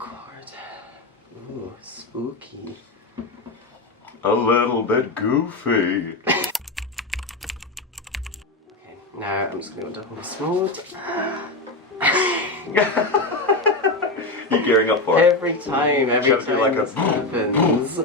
God. Ooh, spooky. A little bit goofy. Okay, now I'm just gonna go into host mode. You're gearing up for it. Every time like this happens.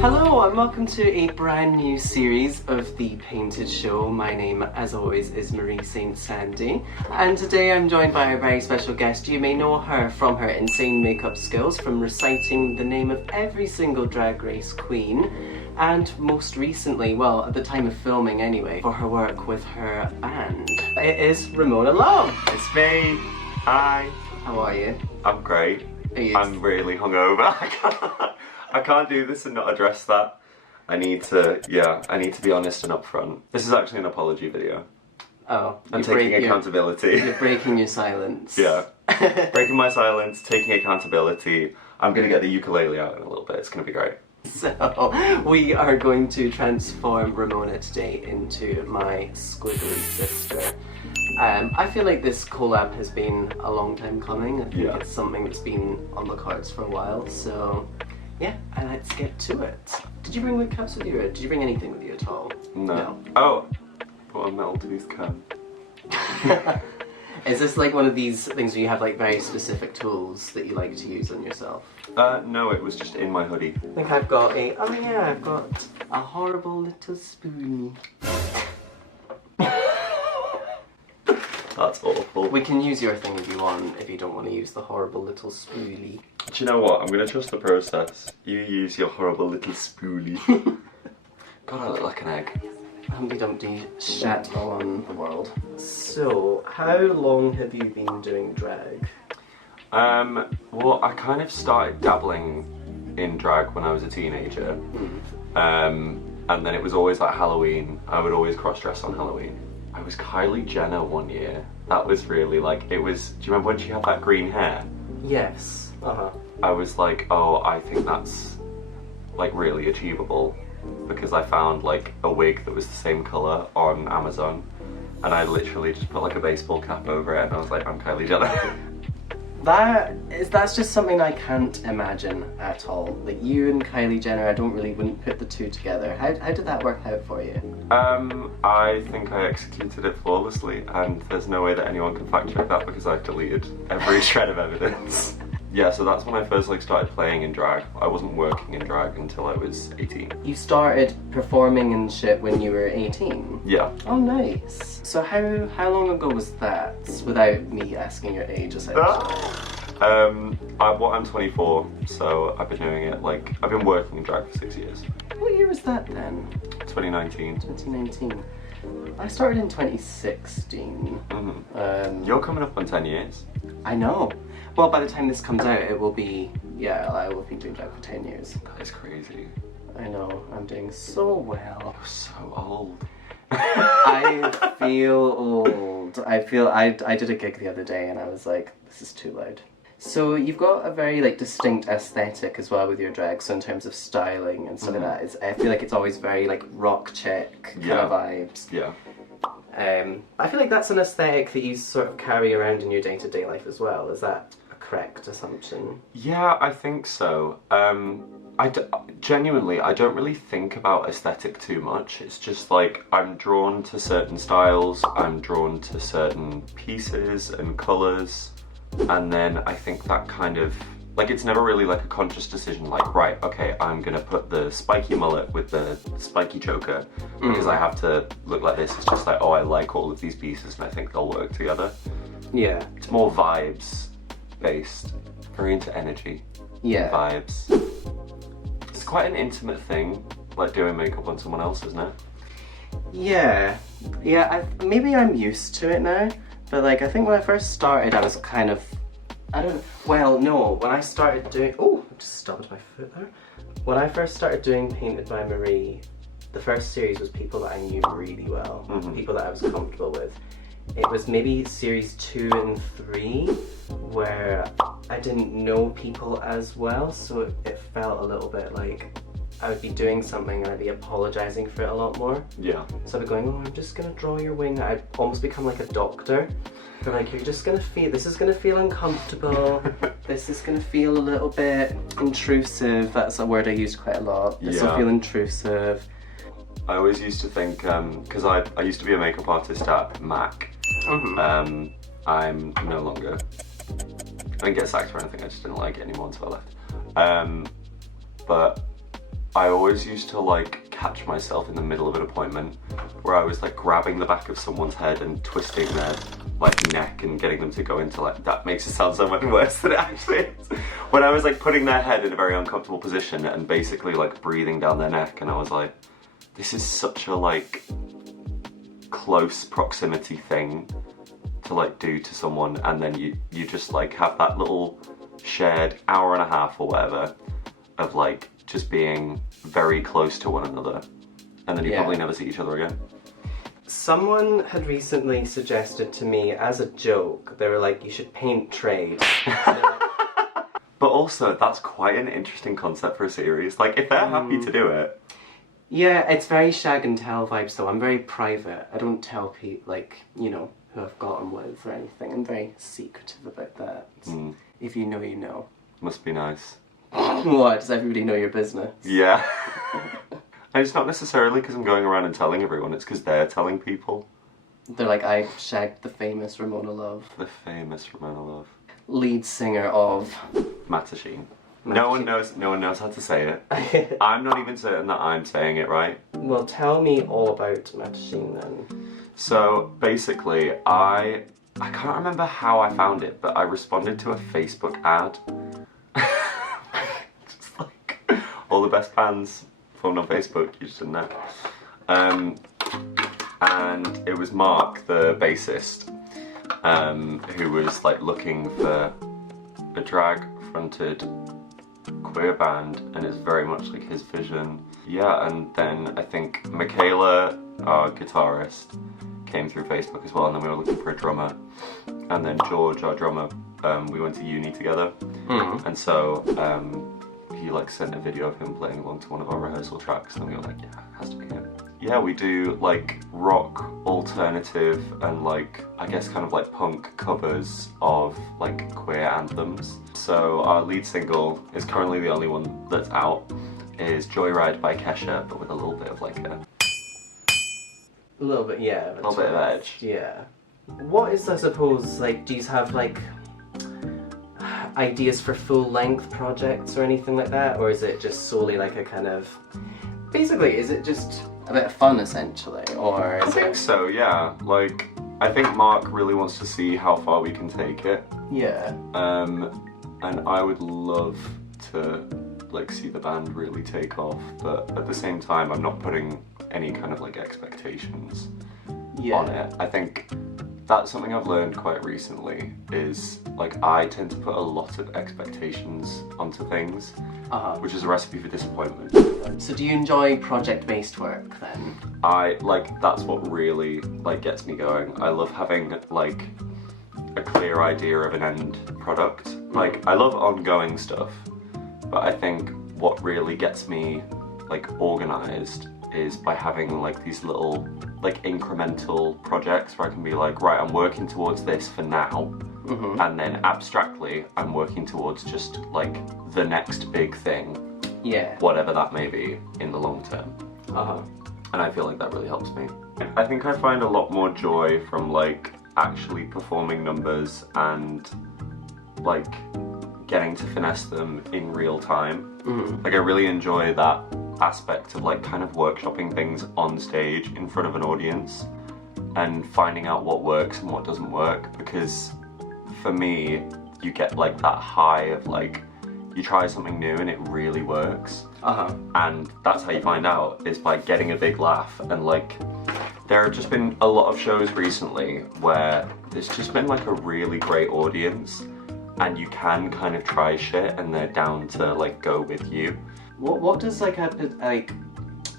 Hello and welcome to a brand new series of The Painted Show. My name, as always, is Marie St. Sandy, and today I'm joined by a very special guest. You may know her from her insane makeup skills, from reciting the name of every single Drag Race queen, and most recently, well, at the time of filming anyway, for her work with her band. It is Ramona Love. It's me. Hi. How are you? I'm great. Are you? I'm really hungover. I can't do this and not address that. I need to be honest and upfront. This is actually an apology video. Oh. I'm taking accountability. You're breaking your silence. Yeah. Breaking my silence, taking accountability. I'm gonna get the ukulele out in a little bit. It's gonna be great. So, we are going to transform Ramona today into my squiggly sister. I feel like this collab has been a long time coming. I think it's something that's been on the cards for a while, so yeah, and let's get to it. Did you bring wig caps with you, or did you bring anything with you at all? No. Oh, brought a metal tooth comb. Is this like one of these things where you have like very specific tools that you like to use on yourself? No, it was just in my hoodie. I think I've got I've got a horrible little spoon. That's awful. We can use your thing if you want, if you don't want to use the horrible little spoolie. Do you know what? I'm gonna trust the process. You use your horrible little spoolie. God, I look like an egg. Humpty Dumpty shat on the world. So, how long have you been doing drag? Well, I kind of started dabbling in drag when I was a teenager. And then it was always like Halloween. I would always cross-dress on Halloween. I was Kylie Jenner one year. That was really like, it was, do you remember when she had that green hair? Yes. I was like, oh, I think that's like really achievable, because I found like a wig that was the same colour on Amazon, and I literally just put like a baseball cap over it, and I was like, I'm Kylie Jenner. That's just something I can't imagine at all. Like, you and Kylie Jenner, wouldn't put the two together. How did that work out for you? I think I executed it flawlessly, and there's no way that anyone can fact check that because I've deleted every shred of evidence. Yeah, so that's when I first like started playing in drag. I wasn't working in drag until I was 18. You started performing and shit when you were 18? Yeah. Oh, nice. So how long ago was that? Without me asking your age, essentially. I'm 24, so I've been doing it like, I've been working in drag for 6 years. What year was that then? 2019. 2019. I started in 2016. You're coming up on 10 years. I know. Well, by the time this comes out, it will be, I will be doing drag for 10 years. That is crazy. I know, I'm doing so well. You're so old. I feel old. I did a gig the other day and I was like, this is too loud. So you've got a very like distinct aesthetic as well with your drag, so in terms of styling and stuff like that, I feel like it's always very like rock chick kind of vibes. Yeah. I feel like that's an aesthetic that you sort of carry around in your day-to-day life as well. Is that a correct assumption? Yeah, I think so. Genuinely, I don't really think about aesthetic too much. It's just like, I'm drawn to certain styles, I'm drawn to certain pieces and colours, and then I think that kind of, like, it's never really like a conscious decision, like, right, okay, I'm gonna put the spiky mullet with the spiky choker because I have to look like this. It's just like, oh, I like all of these pieces and I think they'll work together. Yeah. It's more vibes based, very into energy. Yeah. Vibes. It's quite an intimate thing, like doing makeup on someone else, isn't it? Yeah. Yeah, maybe I'm used to it now, but like, I think when I first started, I was kind of, when I started doing, I just stomped my foot there. When I first started doing Painted by Marie, the first series was people that I knew really well, people that I was comfortable with. It was maybe series 2 and 3 where I didn't know people as well, so it felt a little bit like I would be doing something and I'd be apologising for it a lot more. Yeah. So I'd be going, oh, I'm just gonna draw your wing. I'd almost become like a doctor. They're like, you're just gonna feel, this is gonna feel uncomfortable. This is gonna feel a little bit intrusive. That's a word I used quite a lot. This will feel intrusive. I always used to think, because I used to be a makeup artist at MAC. I'm no longer. I didn't get sacked for anything, I just didn't like it anymore until I left. But I always used to like catch myself in the middle of an appointment where I was like grabbing the back of someone's head and twisting their like neck and getting them to go into like, that makes it sound so much worse than it actually is. When I was like putting their head in a very uncomfortable position and basically like breathing down their neck, and I was like, this is such a like close proximity thing to like do to someone, and then you just like have that little shared hour and a half or whatever of like just being very close to one another, and then you probably never see each other again. Someone had recently suggested to me as a joke, they were like, you should paint trade. But also, that's quite an interesting concept for a series. Like, if they're happy to do it. Yeah, it's very shag and tell vibes though. I'm very private. I don't tell people, like, you know, who I've got them with or anything. I'm very secretive about that. If you know, you know. Must be nice. What? Does everybody know your business? Yeah. And it's not necessarily because I'm going around and telling everyone, it's because they're telling people. They're like, I shagged the famous Ramona Love. The famous Ramona Love. Lead singer of... Mattachine. No one knows how to say it. I'm not even certain that I'm saying it right. Well, tell me all about Mattachine then. So basically, I can't remember how I found it, but I responded to a Facebook ad. Just like all the best bands formed on Facebook, you just didn't know. And it was Mark, the bassist, who was like looking for a drag-fronted queer band, and it's very much like his vision. Yeah, and then I think Michaela, our guitarist, came through Facebook as well, and then we were looking for a drummer. And then George, our drummer, we went to uni together, and so he like sent a video of him playing along to one of our rehearsal tracks, and we were like, yeah, it has to be him. Yeah, we do like rock, alternative, and like, I guess kind of like punk covers of like queer anthems. So our lead single is currently the only one that's out, is Joyride by Kesha, but with a little bit of like a little bit, yeah. A little bit of edge. Yeah. What is, I suppose, like, do you have like ideas for full-length projects or anything like that, or is it just solely like a kind of, basically, is it just a bit of fun essentially, or is I think so, yeah. Like, I think Mark really wants to see how far we can take it. Yeah. And I would love to like see the band really take off, but at the same time I'm not putting any kind of like expectations on it. I think that's something I've learned quite recently, is like I tend to put a lot of expectations onto things, which is a recipe for disappointment. So do you enjoy project-based work then? I like, that's what really like gets me going. I love having like a clear idea of an end product. Like, I love ongoing stuff, but I think what really gets me like organised is by having like these little like incremental projects where I can be like, right, I'm working towards this for now, and then abstractly I'm working towards just like the next big thing, whatever that may be in the long term. And I feel like that really helps me. I think I find a lot more joy from like actually performing numbers and like getting to finesse them in real time. Like, I really enjoy that aspect of like kind of workshopping things on stage in front of an audience and finding out what works and what doesn't work, because for me you get like that high of like, you try something new and it really works, and that's how you find out, is by getting a big laugh. And like, there have just been a lot of shows recently where there's just been like a really great audience and you can kind of try shit and they're down to like go with you. What does like a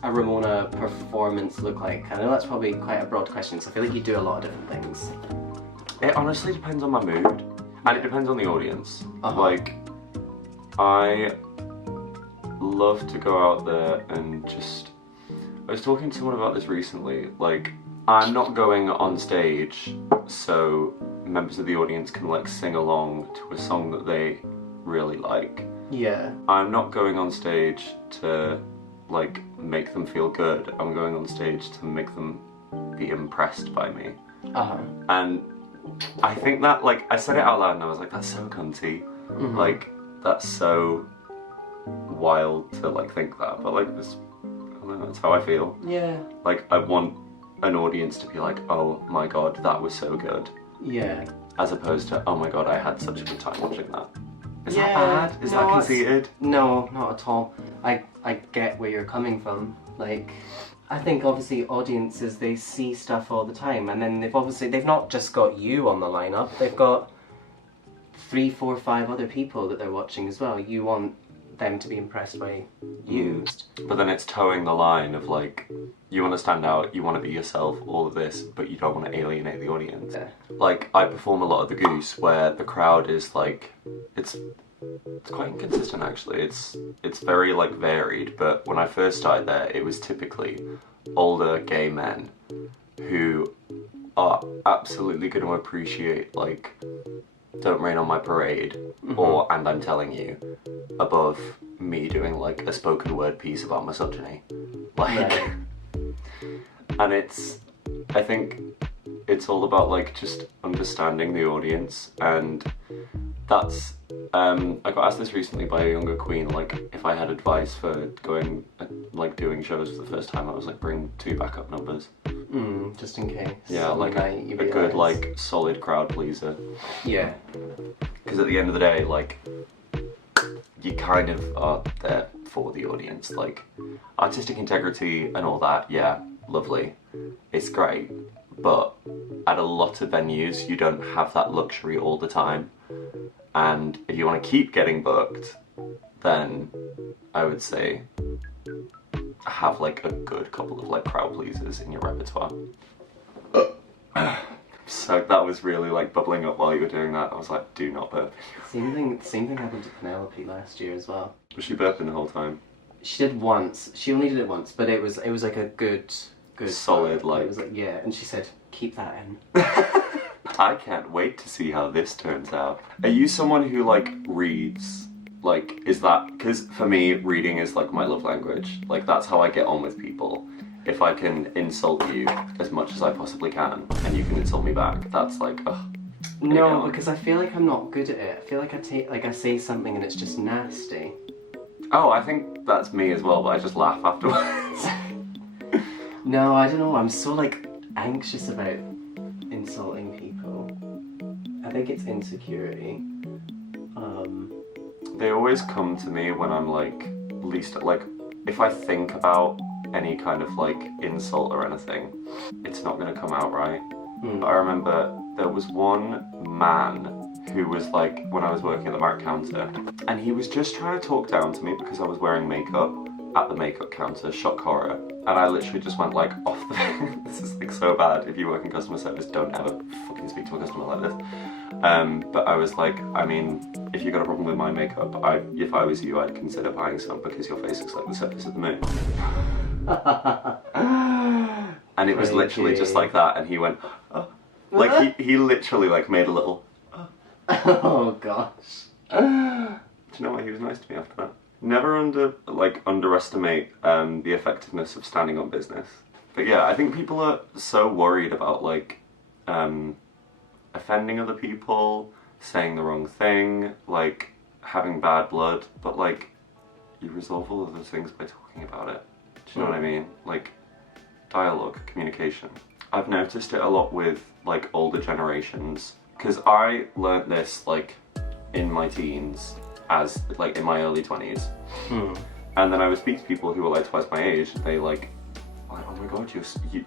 Ramona performance look like? I know that's probably quite a broad question, so I feel like you do a lot of different things. It honestly depends on my mood, and it depends on the audience. Like, I love to go out there and just... I was talking to someone about this recently, like, I'm not going on stage so members of the audience can like sing along to a song that they really like. Yeah. I'm not going on stage to like make them feel good. I'm going on stage to make them be impressed by me. Uh-huh. And I think that, like, I said it out loud and I was like, that's so cunty. Mm-hmm. Like, that's so wild to like think that, but like this, I don't know, that's how I feel. Yeah. Like, I want an audience to be like, oh my god, that was so good. Yeah. As opposed to, oh my god, I had such a good time watching that. Is Yeah, that bad? Is no, that conceited? No, not at all. I get where you're coming from. Like, I think obviously audiences, they see stuff all the time, and then they've not just got you on the lineup, they've got 3, 4, 5 other people that they're watching as well. You want them to be impressed by you. But then it's towing the line of like, you want to stand out, you want to be yourself, all of this, but you don't want to alienate the audience. Yeah. Like, I perform a lot of the Goose where the crowd is like, it's quite inconsistent actually. It's very like varied, but when I first started there, it was typically older gay men who are absolutely going to appreciate like Don't Rain on My Parade, or And I'm Telling You, above me doing like a spoken word piece about misogyny. Like, Right. and I think it's all about like just understanding the audience, and that's, I got asked this recently by a younger queen, like if I had advice for going, like doing shows for the first time, I was like, bring 2 backup numbers. Just in case. Yeah, like a you good, realise. like, solid crowd pleaser. Yeah. Because at the end of the day, like, you kind of are there for the audience. Like, artistic integrity and all that, yeah, lovely. It's great. But at a lot of venues, you don't have that luxury all the time. And if you want to keep getting booked, then I would say have like a good couple of like crowd pleasers in your repertoire. So that was really like bubbling up while you were doing that. I was like, do not burp. Same thing happened to Penelope last year as well. Was she burping the whole time? She did once. She only did it once, but it was like a good Solid, burp. like... It was like, yeah, and she said, keep that in. I can't wait to see how this turns out. Are you someone who like reads? Like, is that, because for me, reading is like my love language. Like, that's how I get on with people. If I can insult you as much as I possibly can, and you can insult me back, that's like, ugh. No, because I feel like I'm not good at it. I feel like I say something and it's just nasty. Oh, I think that's me as well, but I just laugh afterwards. No, I don't know. I'm so like anxious about insulting people. I think it's insecurity. They always come to me when I'm like least, like, if I think about any kind of like insult or anything, it's not gonna come out right. But I remember there was one man who was like, when I was working at the bar counter, and he was just trying to talk down to me because I was wearing makeup at the makeup counter, shock horror, and I literally just went like off the this is like so bad. If you work in customer service, don't ever fucking speak to a customer like this. But I was like, I mean, if you got a problem with my makeup, if I was you, I'd consider buying some because your face looks like the surface of the moon. And it was literally just like that, and he went, oh. Like he literally like made a little, oh. Oh gosh. Do you know what? He was nice to me after that. Never underestimate the effectiveness of standing on business. But yeah, I think people are so worried about like offending other people, saying the wrong thing, like having bad blood, but like you resolve all of those things by talking about it. Do you know what I mean? Like dialogue, communication. I've noticed it a lot with like older generations, because I learnt this like in my teens, as like in my early 20s. And then I would speak to people who were like twice my age, and they like, oh my god,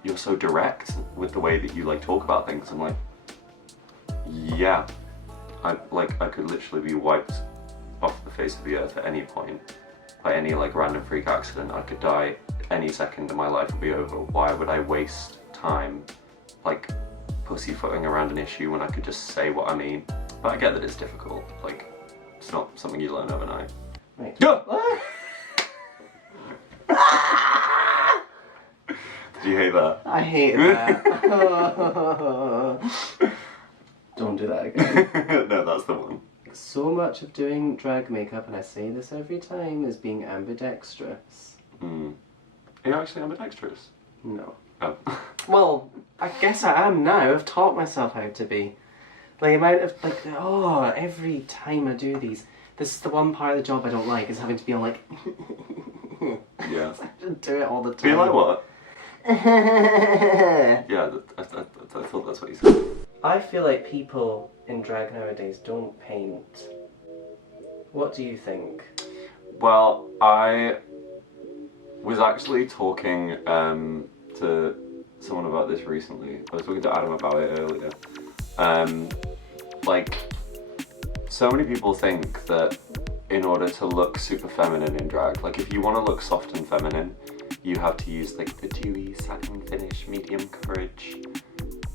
you're so direct with the way that you like talk about things. I'm like, yeah, I could literally be wiped off the face of the earth at any point by any like random freak accident. I could die any second and my life would be over. Why would I waste time like pussyfooting around an issue when I could just say what I mean? But I get that it's difficult. Like, it's not something you learn overnight. Right. Did you hate that? I hate that. Don't do that again. No, that's the one. So much of doing drag makeup, and I say this every time, is being ambidextrous. Are you actually ambidextrous? No. Oh. Well, I guess I am now. I've taught myself how to be. The amount of, like, every time I do these, this is the one part of the job I don't like, is having to be all like... Yeah. I have to do it all the time. Be like what? Yeah, I thought that's what you said. I feel like people in drag nowadays don't paint. What do you think? Well, I was actually talking to someone about this recently. I was talking to Adam about it earlier. Like, so many people think that in order to look super feminine in drag, like if you want to look soft and feminine, you have to use like the dewy satin finish, medium coverage,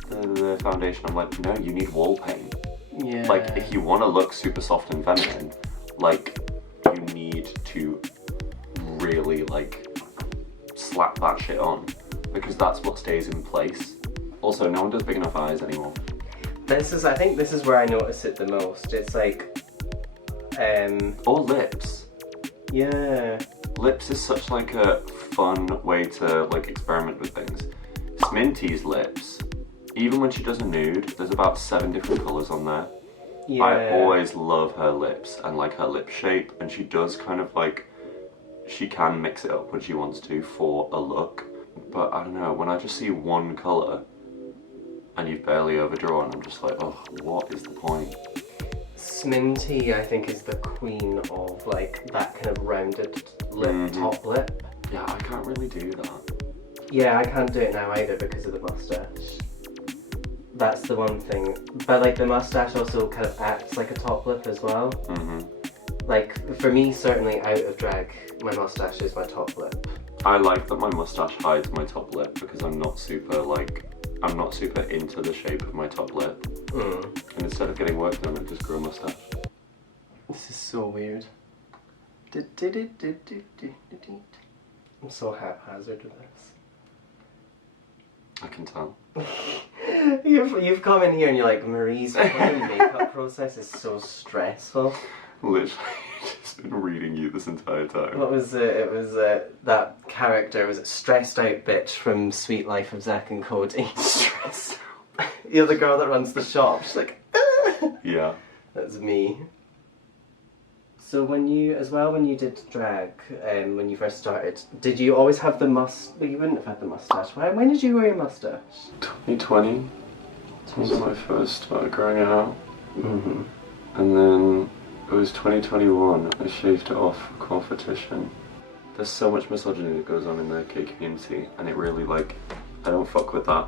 the foundation. I'm like, no, you need wall paint. Yeah. Like, if you want to look super soft and feminine, like, you need to really, like, slap that shit on, because that's what stays in place. Also, no one does big enough eyes anymore. I think this is where I notice it the most. It's like, Or lips. yeah. Lips is such, like, a fun way to, like, experiment with things. Sminty's lips, even when she does a nude, there's about 7 different colours on there. Yeah. I always love her lips and like her lip shape, and she does kind of like, she can mix it up when she wants to for a look, but I don't know, when I just see one colour and you've barely overdrawn, I'm just like, oh, what is the point? Sminty, I think, is the queen of like that kind of rounded lip, top lip. Yeah, I can't really do that. Yeah, I can't do it now either because of the moustache. That's the one thing. But like the moustache also kind of acts like a top lip as well. Like for me, certainly out of drag, my moustache is my top lip. I like that my moustache hides my top lip because I'm not super into the shape of my top lip. And instead of getting work done, I just grow a moustache. This is so weird. I'm so haphazard with this. I can tell. You've come in here and you're like, Marie's fucking makeup process is so stressful. Literally, just been reading you this entire time. What was it? It was that character, was it Stressed Out Bitch from Sweet Life of Zack and Cody? Stressed. You're the girl that runs the shop. She's like, Yeah. That's me. So when you did drag, when you first started, did you always have the well, you wouldn't have had the moustache. When did you wear your moustache? 2020 was when I first started growing it out. Mm-hmm. And then it was 2021, I shaved it off for competition. There's so much misogyny that goes on in the gay community, and it really, like, I don't fuck with that.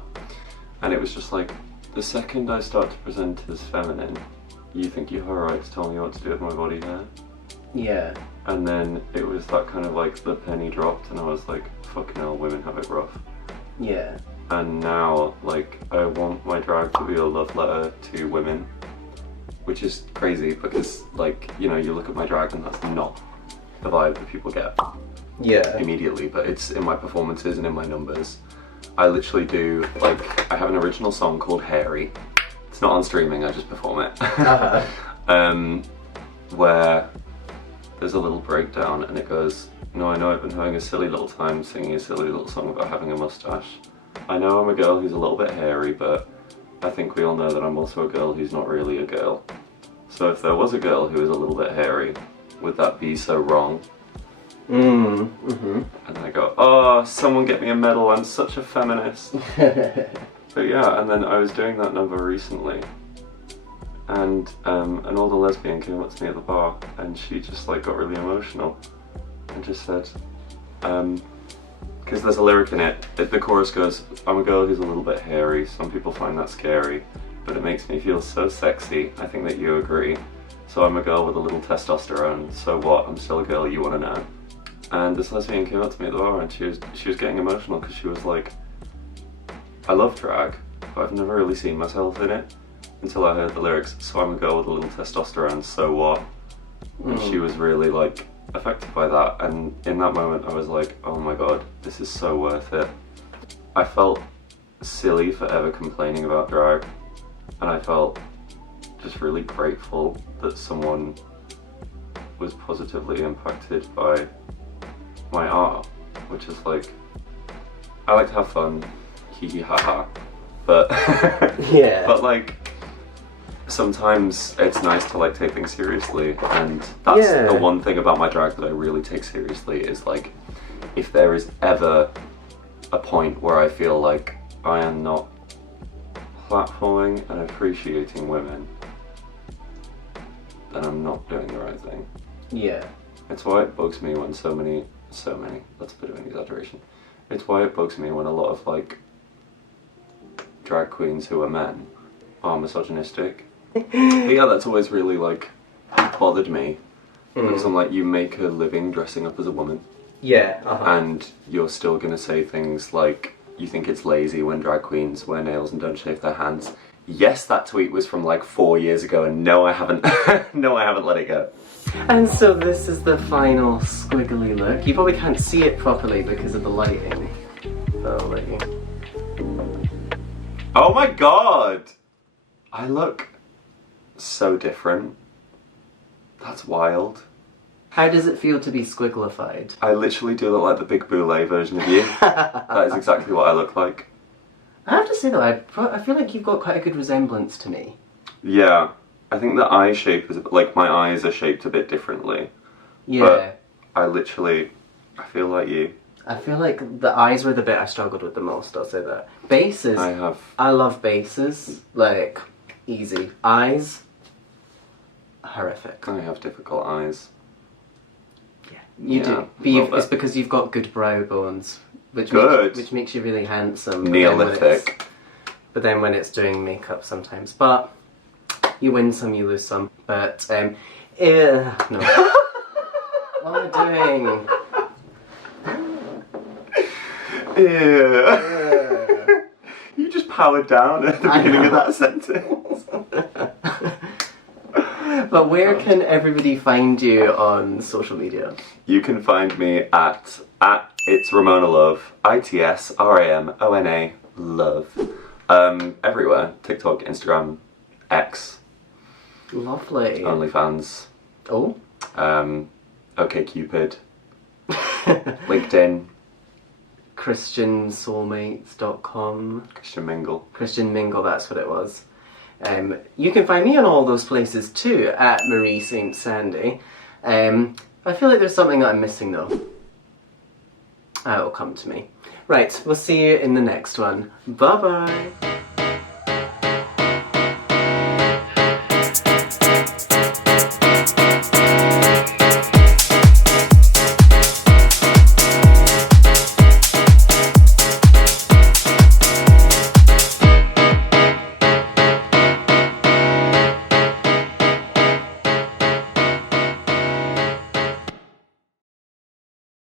And it was just like, the second I start to present as feminine, you think you have a right to tell me what to do with my body hair. Yeah. And then it was that kind of like, the penny dropped, and I was like, fucking hell, women have it rough. Yeah. And now, like, I want my drag to be a love letter to women, which is crazy because, like, you know, you look at my drag and that's not the vibe that people get immediately, but it's in my performances and in my numbers. I literally do, like, I have an original song called Hairy. It's not on streaming, I just perform it. Where there's a little breakdown and it goes, no, I know I've been having a silly little time singing a silly little song about having a mustache. I know I'm a girl who's a little bit hairy, but I think we all know that I'm also a girl who's not really a girl. So if there was a girl who is a little bit hairy, would that be so wrong? And I go, oh, someone get me a medal, I'm such a feminist. But yeah, and then I was doing that number recently, and an older lesbian came up to me at the bar, and she just like got really emotional, and just said, because there's a lyric in it, the chorus goes, I'm a girl who's a little bit hairy, some people find that scary, but it makes me feel so sexy, I think that you agree. So I'm a girl with a little testosterone, so what, I'm still a girl, you wanna know? And this lesbian came up to me at the bar and she was getting emotional because she was like, I love drag, but I've never really seen myself in it until I heard the lyrics, so I'm a girl with a little testosterone, so what? And she was really like affected by that, and in that moment I was like, oh my god, this is so worth it. I felt silly for ever complaining about drag, and I felt just really grateful that someone was positively impacted by my art, which is like, I like to have fun, hee hee ha ha, but Yeah. but like sometimes it's nice to like take things seriously, and that's the one thing about my drag that I really take seriously is like, if there is ever a point where I feel like I am not platforming and appreciating women, then I'm not doing the right thing. Yeah. It's why it bugs me when so many, that's a bit of an exaggeration. It's why it bugs me when a lot of like drag queens who are men are misogynistic. But yeah, that's always really like bothered me, because I'm like, you make a living dressing up as a woman. Yeah. And you're still gonna say things like, you think it's lazy when drag queens wear nails and don't shave their hands. Yes, that tweet was from like 4 years ago, and no, I haven't. No, I haven't let it go. And so this is the final squiggly look. You probably can't see it properly because of the lighting. Oh, lighting. Oh my god! I look so different. That's wild. How does it feel to be squigglified? I literally do look like the big boule version of you. That is exactly what I look like. I have to say though, I feel like you've got quite a good resemblance to me. Yeah, I think the eye shape is, like, my eyes are shaped a bit differently. Yeah. But I feel like you. I feel like the eyes were the bit I struggled with the most, I'll say that. Bases. I love bases. Like, easy. Eyes, horrific. I have difficult eyes. Yeah, you do. But it's because you've got good brow bones. Which makes you really handsome. Neolithic. But then when it's doing makeup sometimes. But you win some, you lose some. But, no. What am I doing? Yeah. You just powered down at the beginning of that sentence. But where can everybody find you on social media? You can find me at it's Ramona Love, ITSRAMONA Love. Everywhere. TikTok, Instagram, X. Lovely. OnlyFans. Oh. OkCupid. LinkedIn. ChristianSoulmates.com. Christian Mingle. Christian Mingle, that's what it was. You can find me on all those places too, at Marie St. Sandy. I feel like there's something that I'm missing though. It'll come to me. Right, we'll see you in the next one. Bye bye!